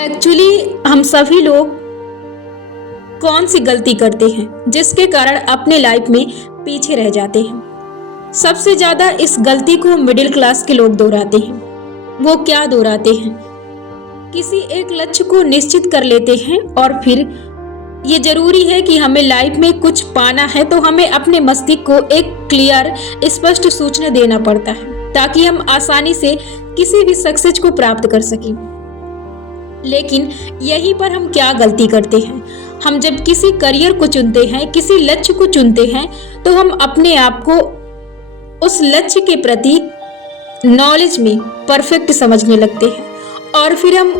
Actually हम सभी लोग कौन सी गलती करते हैं जिसके कारण अपने लाइफ में पीछे रह जाते हैं। सबसे ज्यादा इस गलती को मिडिल क्लास के लोग दोहराते हैं। वो क्या दोहराते हैं? किसी एक लक्ष्य को निश्चित कर लेते हैं और फिर ये जरूरी है कि हमें लाइफ में कुछ पाना है तो हमें अपने मस्तिष्क को एक क्लियर स्पष्ट सूचना देना पड़ता है ताकि हम आसानी से किसी भी सक्सेस को प्राप्त कर सकें। लेकिन यहीं पर हम क्या गलती करते हैं? हम जब किसी करियर को चुनते हैं, किसी लक्ष्य को चुनते हैं, तो हम अपने आप को उस लक्ष्य के प्रति नॉलेज में परफेक्ट समझने लगते हैं और फिर हम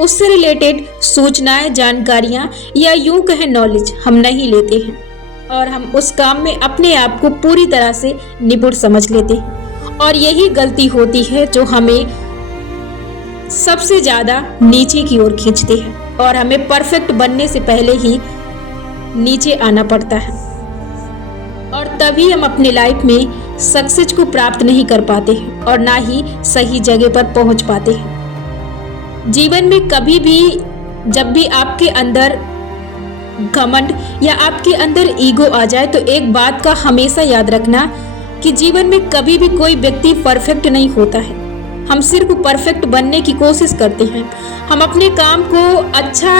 उससे रिलेटेड सूचनाएं, जानकारियां या यूं कहें नॉलेज हम नहीं लेते हैं और हम उस काम में अपने आप को पूरी तरह से निपुण समझ लेते हैं। और यही गलती होती है जो हमें सबसे ज्यादा नीचे की ओर खींचती है और हमें परफेक्ट बनने से पहले ही नीचे आना पड़ता है और तभी हम अपने लाइफ में सक्सेस को प्राप्त नहीं कर पाते हैं और ना ही सही जगह पर पहुंच पाते हैं। जीवन में कभी भी जब भी आपके अंदर घमंड या आपके अंदर ईगो आ जाए तो एक बात का हमेशा याद रखना कि जीवन में कभी भी कोई व्यक्ति परफेक्ट नहीं होता है। हम सिर्फ परफेक्ट बनने की कोशिश करते हैं। हम अपने काम को अच्छा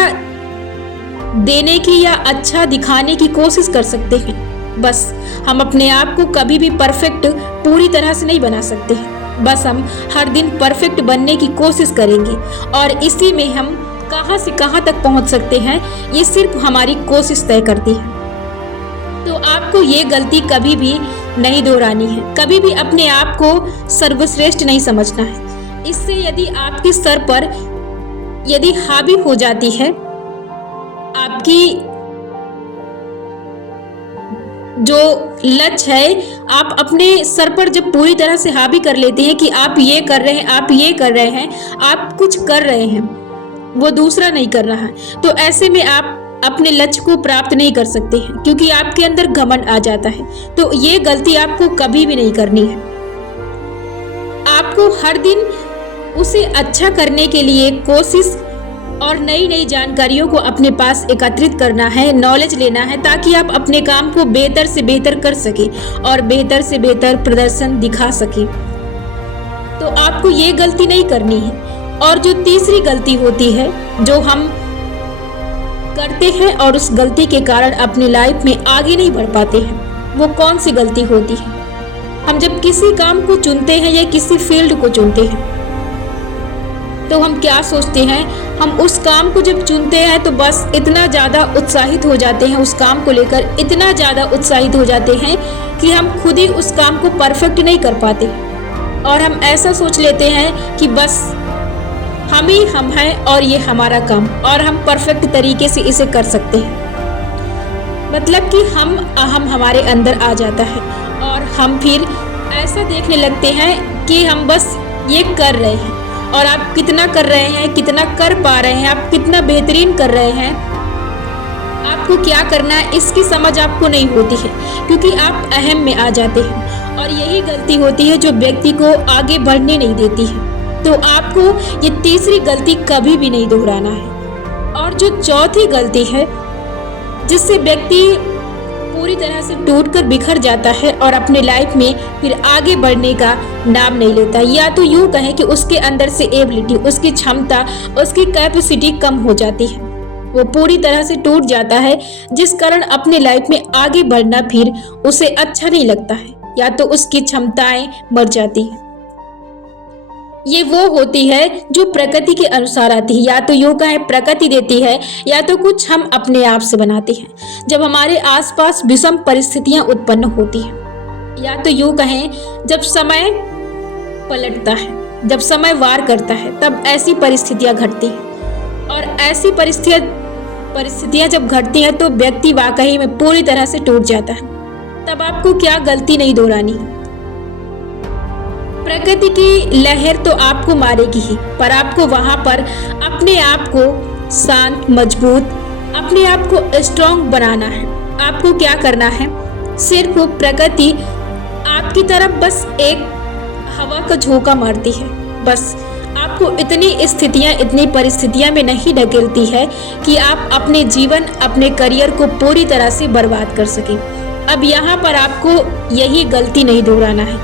देने की या अच्छा दिखाने की कोशिश कर सकते हैं, बस हम अपने आप को कभी भी परफेक्ट पूरी तरह से नहीं बना सकते हैं। बस हम हर दिन परफेक्ट बनने की कोशिश करेंगे और इसी में हम कहां से कहां तक पहुंच सकते हैं ये सिर्फ हमारी कोशिश तय करती है। तो आपको ये गलती कभी भी नहीं दोहरानी है, कभी भी अपने आप को सर्वश्रेष्ठ नहीं समझना है। इससे यदि आपके सर पर यदि हावी हो जाती है आपकी जो लक्ष्य है, आप अपने सर पर जब पूरी तरह से हावी कर लेते हैं कि आप ये कर रहे हैं, आप ये कर रहे हैं, आप कुछ कर रहे हैं, वो दूसरा नहीं कर रहा है, तो ऐसे में आप अपने लक्ष्य को प्राप्त नहीं कर सकते हैं क्योंकि आपके अंदर घमंड आ जाता है। तो ये गलती आपको कभी भी नहीं करनी है। आपको हर दिन उसे अच्छा करने के लिए कोशिश और नई नई जानकारियों को अपने पास एकत्रित करना है, नॉलेज लेना है ताकि आप अपने काम को बेहतर से बेहतर कर सके और बेहतर से बेहतर प्रदर्शन दिखा सके। तो आपको ये गलती नहीं करनी है। और जो तीसरी गलती होती है जो हम करते हैं और उस गलती के कारण अपनी लाइफ में आगे नहीं बढ़ पाते हैं, वो कौन सी गलती होती है? हम जब किसी काम को चुनते हैं या किसी फील्ड को चुनते हैं तो हम क्या सोचते हैं? हम उस काम को जब चुनते हैं तो बस इतना ज़्यादा उत्साहित हो जाते हैं, उस काम को लेकर इतना ज़्यादा उत्साहित हो जाते हैं कि हम खुद ही उस काम को परफेक्ट नहीं कर पाते और हम ऐसा सोच लेते हैं कि बस हम ही हम हैं और ये हमारा काम और हम परफेक्ट तरीके से इसे कर सकते हैं। मतलब कि हम अहम हमारे अंदर आ जाता है और हम फिर ऐसा देखने लगते हैं कि हम बस ये कर रहे हैं और आप कितना कर रहे हैं, कितना कर पा रहे हैं, आप कितना बेहतरीन कर रहे हैं, आपको क्या करना है इसकी समझ आपको नहीं होती है क्योंकि आप अहम में आ जाते हैं और यही गलती होती है जो व्यक्ति को आगे बढ़ने नहीं देती है। तो आपको ये तीसरी गलती कभी भी नहीं दोहराना है। और जो चौथी गलती है जिससे व्यक्ति पूरी तरह से टूटकर बिखर जाता है और अपने लाइफ में फिर आगे बढ़ने का नाम नहीं लेता, या तो यूं कहें कि उसके अंदर से एबिलिटी, उसकी क्षमता, उसकी कैपेसिटी कम हो जाती है, वो पूरी तरह से टूट जाता है जिस कारण अपने लाइफ में आगे बढ़ना फिर उसे अच्छा नहीं लगता है या तो उसकी क्षमताएं मर जाती है। ये वो होती है जो प्रकृति के अनुसार आती है, या तो यूं कहें प्रकृति देती है या तो कुछ हम अपने आप से बनाते हैं जब हमारे आसपास विषम परिस्थितियां उत्पन्न होती हैं, या तो यूं कहें जब समय पलटता है, जब समय वार करता है तब ऐसी परिस्थितियां घटती हैं और ऐसी परिस्थितियां जब घटती हैं तो व्यक्ति वाकई में पूरी तरह से टूट जाता है। तब आपको क्या गलती नहीं दोहरानी है। प्रकृति की लहर तो आपको मारेगी ही, पर आपको वहां पर अपने आप को शांत, मजबूत, अपने आप को स्ट्रॉन्ग बनाना है। आपको क्या करना है? सिर्फ प्रकृति आपकी तरफ बस एक हवा का झोंका मारती है, बस आपको इतनी स्थितियां, इतनी परिस्थितियां में नहीं ढकेलती है कि आप अपने जीवन, अपने करियर को पूरी तरह से बर्बाद कर सकें। अब यहाँ पर आपको यही गलती नहीं दोहराना है।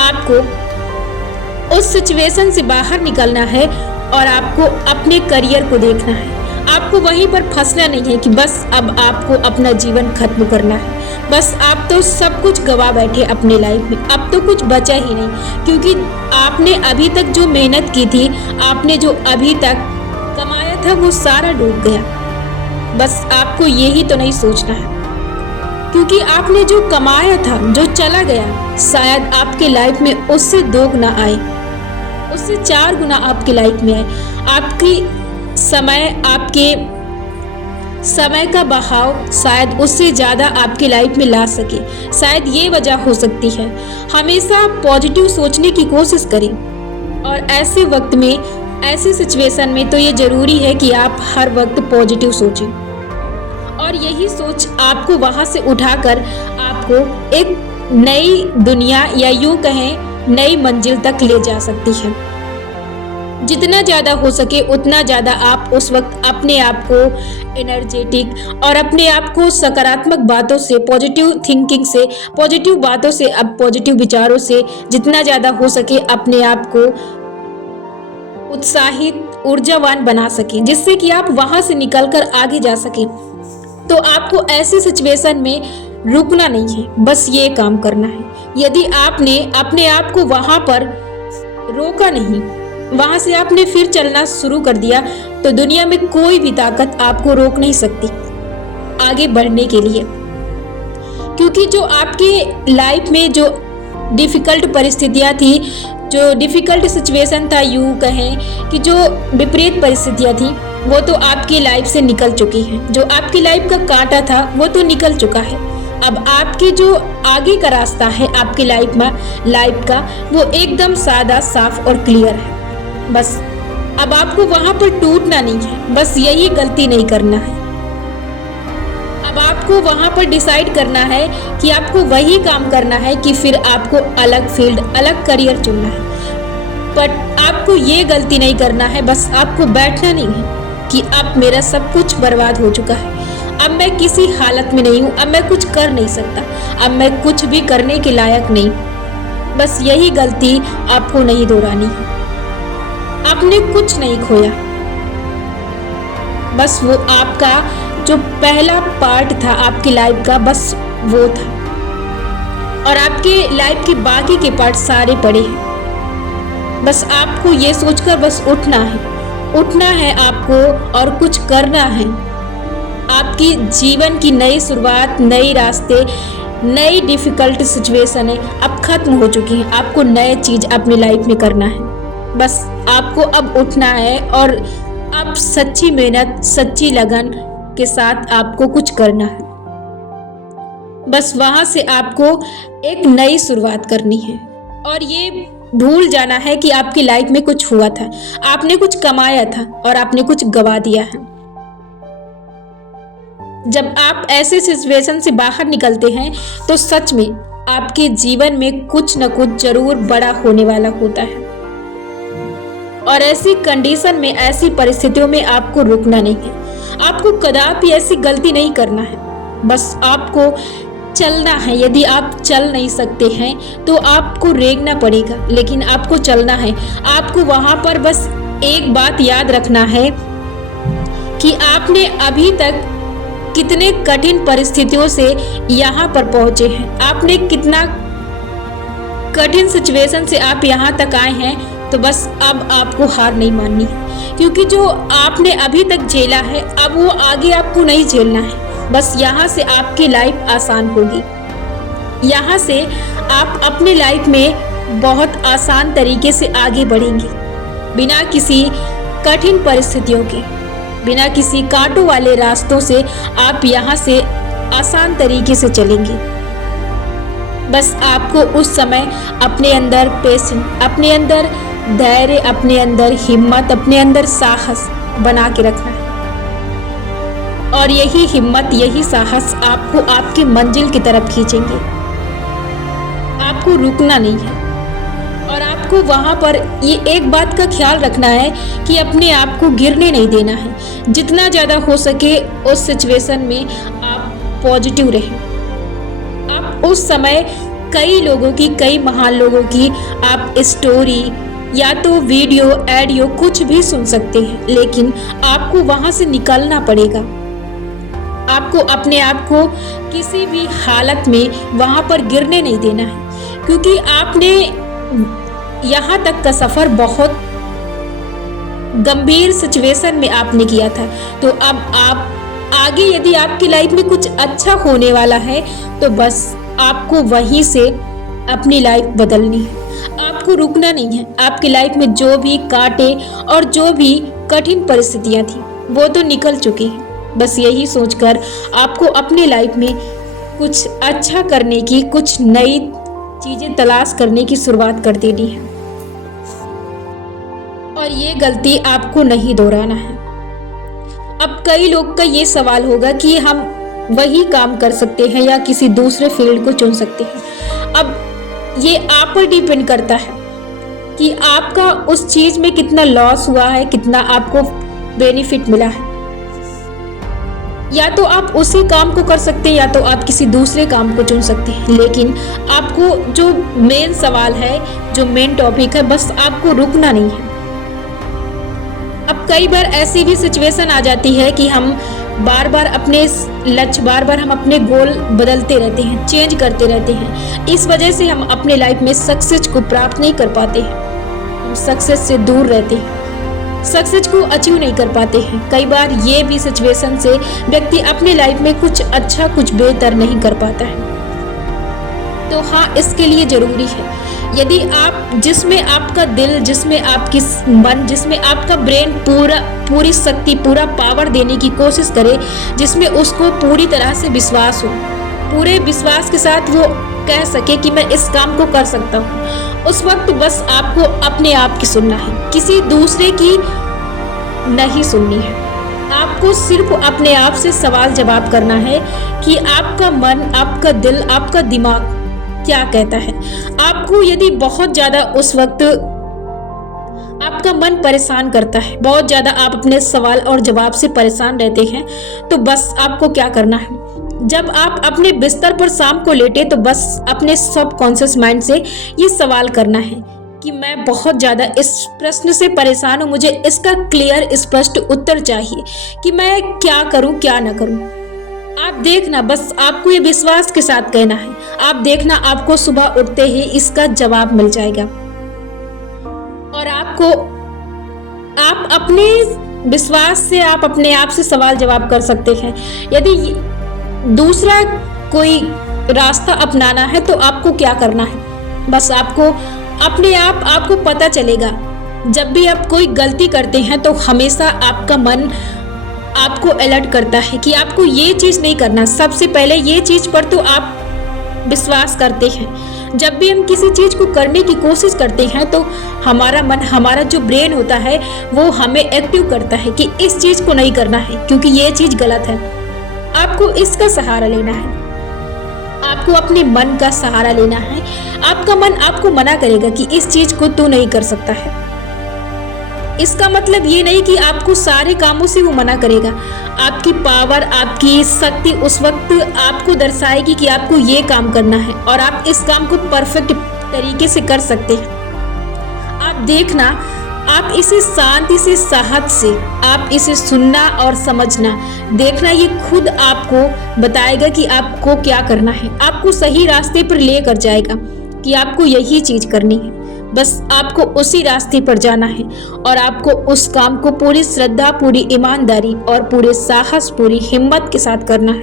आपको उस सिचुएशन से बाहर निकलना है और आपको अपने करियर को देखना है। आपको वहीं पर फंसना नहीं है कि बस अब आपको अपना जीवन खत्म करना है। बस आप तो सब कुछ गवा बैठे अपने लाइफ में, अब तो कुछ बचा ही नहीं, क्योंकि आपने अभी तक जो मेहनत की थी, आपने जो अभी तक कमाया था, वो सारा डूब गया। बस आपको यही तो नहीं सोचना है, क्योंकि आपने जो कमाया था, जो चला गया, शायद आपके लाइफ में उससे 2 गुना आए, उससे 4 गुना आपकी लाइफ में आए। आपके समय का बहाव शायद उससे ज़्यादा आपकी लाइफ में ला सके। शायद ये वजह हो सकती है। हमेशा पॉजिटिव सोचने की कोशिश करें, और ऐसे वक्त में, ऐसी सिचुएशन में तो ये ज़रूरी है कि आप हर वक्त पॉजिटिव सोचें, और यही सोच आपको वहाँ से उठाकर आपको एक नई दुनिया, या यूँ कहें नई मंजिल तक ले जा सकती है। जितना ज़्यादा हो सके उतना ज़्यादा आप उस वक्त अपने आप को एनर्जेटिक और अपने आप को सकारात्मक बातों से, पॉजिटिव थिंकिंग से, पॉजिटिव बातों से, अब पॉजिटिव विचारों से जितना ज़्यादा हो सके अपने आप को उत्साहित, ऊर्जावान बना सकें, जिससे कि आप वहाँ से निकलकर आगे जा सकें। तो आपको ऐसी सिचुएशन में रुकना नहीं है, बस ये काम करना है। यदि आपने अपने आप को वहाँ पर रोका नहीं, वहां से आपने फिर चलना शुरू कर दिया, तो दुनिया में कोई भी ताकत आपको रोक नहीं सकती आगे बढ़ने के लिए। क्योंकि जो आपके लाइफ में जो डिफिकल्ट परिस्थितियां थी, जो डिफिकल्ट सिचुएशन था, यूं कहें कि जो विपरीत परिस्थितियां थी, वो तो आपकी लाइफ से निकल चुकी हैं। जो आपकी लाइफ का कांटा था वो तो निकल चुका है। अब आपकी जो आगे का रास्ता है आपकी लाइफ का, वो एकदम सादा, साफ और क्लियर है। बस अब आपको वहां पर टूटना नहीं है, बस यही गलती नहीं करना है। अब आपको वहां पर डिसाइड करना है कि आपको वही काम करना है, कि फिर आपको अलग फील्ड, अलग करियर चुनना है। बट आपको ये गलती नहीं करना है, बस आपको बैठना नहीं है कि अब मेरा सब कुछ बर्बाद हो चुका है, अब मैं किसी हालत में नहीं हूँ, अब मैं कुछ कर नहीं सकता, अब मैं कुछ भी करने के लायक नहीं। बस यही गलती आपको नहीं दोहरानी है। आपने कुछ नहीं खोया, बस वो आपका जो पहला पार्ट था आपकी लाइफ का, बस वो था, और आपके लाइफ के बाकी के पार्ट सारे पड़े हैं। बस आपको ये सोचकर बस उठना है आपको, और कुछ करना है। आपकी जीवन की नई शुरुआत, नए रास्ते, नई डिफिकल्ट सिचुएशन है अब खत्म हो चुकी है। आपको नए चीज अपनी लाइफ में करना है। बस आपको अब उठना है, और अब सच्ची मेहनत, सच्ची लगन के साथ आपको कुछ करना है। बस वहां से आपको एक नई शुरुआत करनी है, और ये भूल जाना है कि आपकी लाइफ में कुछ हुआ था, आपने कुछ कमाया था और आपने कुछ गवा दिया है। जब आप ऐसे सिचुएशन से बाहर निकलते हैं तो सच में आपके जीवन में कुछ न कुछ जरूर बड़ा होने वाला होता है, और ऐसी कंडीशन में, ऐसी परिस्थितियों में आपको रुकना नहीं है। आपको कदापि ऐसी गलती नहीं करना है, बस आपको चलना है। यदि आप चल नहीं सकते हैं तो आपको रेंगना पड़ेगा, लेकिन आपको चलना है। आपको वहां पर बस एक बात याद रखना है कि आपने अभी तक कितने कठिन परिस्थितियों से यहाँ पर पहुंचे हैं, आपने कितना कठिन सिचुएशन से आप यहाँ तक आए हैं। तो बस अब आपको हार नहीं माननी है, क्योंकि जो आपने अभी तक झेला है अब वो आगे आपको नहीं झेलना है। बस यहाँ से आपकी लाइफ आसान होगी, यहाँ से आप अपनी लाइफ में बहुत आसान तरीके से आगे बढ़ेंगे, बिना किसी कठिन परिस्थितियों के, बिना किसी कांटों वाले रास्तों से आप यहाँ से आसान तरीके से चलेंगे। बस आपको उस समय अपने अंदर पेशेंस, अपने अंदर धैर्य, अपने अंदर हिम्मत, अपने अंदर साहस बना के रखना है, और यही हिम्मत, यही साहस आपको आपकी मंजिल की तरफ खींचेंगे। आपको रुकना नहीं है, और आप आपको वहाँ पर ये एक बात का ख्याल रखना है कि अपने आप को गिरने नहीं देना है। जितना ज़्यादा हो सके उस सिचुएशन में आप पॉजिटिव रहें। आप उस समय कई लोगों की, कई महान लोगों की आप स्टोरी या तो वीडियो, ऑडियो कुछ भी सुन सकते हैं, लेकिन आपको वहाँ से निकलना पड़ेगा। आपको अपने आप को किसी भी हालत में वहाँ पर गिरने नहीं देना है, क्योंकि आपने यहाँ तक का सफ़र बहुत गंभीर सिचुएशन में आपने किया था। तो अब आप आगे यदि आपकी लाइफ में कुछ अच्छा होने वाला है तो बस आपको वहीं से अपनी लाइफ बदलनी है। आपको रुकना नहीं है। आपकी लाइफ में जो भी कांटे और जो भी कठिन परिस्थितियां थी वो तो निकल चुकी हैं। बस यही सोचकर आपको अपनी लाइफ में कुछ अच्छा करने की, कुछ नई चीजें तलाश करने की शुरुआत कर देनी है। और ये गलती आपको नहीं दोहराना है। अब कई लोग का ये सवाल होगा कि हम वही काम कर सकते हैं या किसी दूसरे फील्ड को चुन सकते हैं। अब ये आप पर डिपेंड करता है कि आपका उस चीज में कितना लॉस हुआ है, कितना आपको बेनिफिट मिला है। या तो आप उसी काम को कर सकते हैं या तो आप किसी दूसरे काम को चुन सकते हैं, लेकिन आपको जो मेन सवाल है, जो मेन टॉपिक है, बस आपको रुकना नहीं है। अब कई बार ऐसी भी सिचुएशन आ जाती है कि हम बार बार अपने लक्ष्य, बार बार हम अपने गोल बदलते रहते हैं, चेंज करते रहते हैं। इस वजह से हम अपने लाइफ में सक्सेस को प्राप्त नहीं कर पाते हैं। हम सक्सेस से दूर रहते हैं, सक्सेस को अचीव नहीं कर पाते हैं। कई बार ये भी सिचुएशन से व्यक्ति अपने लाइफ में कुछ अच्छा, कुछ बेहतर नहीं कर पाता है। तो हाँ, इसके लिए जरूरी है यदि आप जिसमें आपका दिल, जिसमें आपकी मन, जिसमें आपका ब्रेन पूरी शक्ति, पूरा पावर देने की कोशिश करे, जिसमें उसको पूरी तरह से विश्वास हो, पूरे विश्वास के साथ वो कह सके कि मैं इस काम को कर सकता हूँ, उस वक्त बस आपको अपने आप की सुनना है, किसी दूसरे की नहीं सुननी है। आपको सिर्फ अपने आप से सवाल जवाब करना है कि आपका मन, आपका दिल, आपका दिमाग क्या कहता है। आपको यदि बहुत ज्यादा उस वक्त आपका मन परेशान करता है, बहुत ज्यादा आप अपने सवाल और जवाब से परेशान रहते हैं, तो बस आपको क्या करना है, जब आप अपने बिस्तर पर शाम को लेटे तो बस अपने सबकॉन्शियस माइंड से ये सवाल करना है कि मैं बहुत ज्यादा इस प्रश्न से परेशान हूँ, मुझे इसका क्लियर स्पष्ट उत्तर चाहिए कि मैं क्या करूँ, क्या ना करूँ। आप देखना, बस आपको ये विश्वास के साथ कहना है। आप देखना, आपको सुबह उठते ही इसका जवाब मिल जाएगा। और आप अपने विश्वास से आप अपने आप से सवाल जवाब कर सकते हैं। यदि दूसरा कोई रास्ता अपनाना है तो आपको क्या करना है, बस आपको अपने आपको पता चलेगा। जब भी आप कोई गलती करते हैं तो हमेशा आपका मन आपको अलर्ट करता है कि आपको ये चीज़ नहीं करना। सबसे पहले ये चीज़ पर तो आप विश्वास करते हैं। जब भी हम किसी चीज़ को करने की कोशिश करते हैं तो हमारा मन, हमारा जो ब्रेन होता है वो हमें एक्टिव करता है कि इस चीज़ को नहीं करना है क्योंकि ये चीज़ गलत है। आपको इसका सहारा लेना है, आपको अपने मन का सहारा लेना है। आपका मन आपको मना करेगा कि इस चीज़ को तू नहीं कर सकता है। इसका मतलब ये नहीं कि आपको सारे कामों से वो मना करेगा। आपकी पावर, आपकी शक्ति उस वक्त आपको दर्शाएगी कि आपको ये काम करना है और आप इस काम को परफेक्ट तरीके से कर सकते हैं। आप देखना, आप इसे शांति से, साहस से आप इसे सुनना और समझना। देखना, ये खुद आपको बताएगा कि आपको क्या करना है, आपको सही रास्ते पर लेकर जाएगा कि आपको यही चीज करनी है। बस आपको उसी रास्ते पर जाना है और आपको उस काम को पूरी श्रद्धा, पूरी ईमानदारी और पूरे साहस, पूरी हिम्मत के साथ करना है।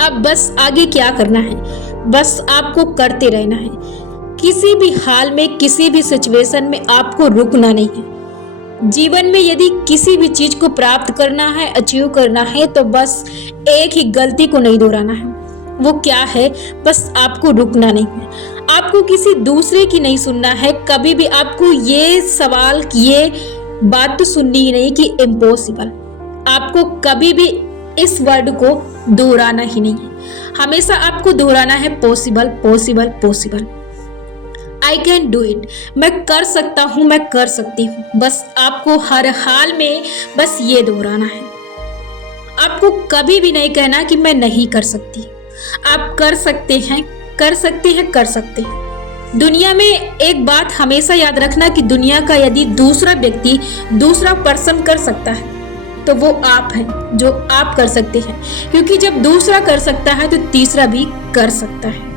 अब बस आगे क्या करना है, बस आपको करते रहना है। किसी भी हाल में, किसी भी सिचुएशन में आपको रुकना नहीं है। जीवन में यदि किसी भी चीज को प्राप्त करना है, अचीव करना है, तो बस एक ही गलती को नहीं दोहराना है। वो क्या है, बस आपको रुकना नहीं है। आपको किसी दूसरे की नहीं सुनना है। कभी भी आपको ये सवाल, ये बात तो सुननी ही नहीं कि इम्पॉसिबल। आपको कभी भी इस वर्ड को दोहराना ही नहीं है। हमेशा आपको दोहराना है possible, possible, possible. I can do it, मैं कर सकता हूँ, मैं कर सकती हूँ। बस आपको हर हाल में बस ये दोहराना है। आपको कभी भी नहीं कहना कि मैं नहीं कर सकती। आप कर सकते हैं, कर सकते हैं, कर सकते हैं। दुनिया में एक बात हमेशा याद रखना कि दुनिया का यदि दूसरा व्यक्ति, दूसरा पर्सन कर सकता है तो वो आप हैं जो आप कर सकते हैं, क्योंकि जब दूसरा कर सकता है तो तीसरा भी कर सकता है।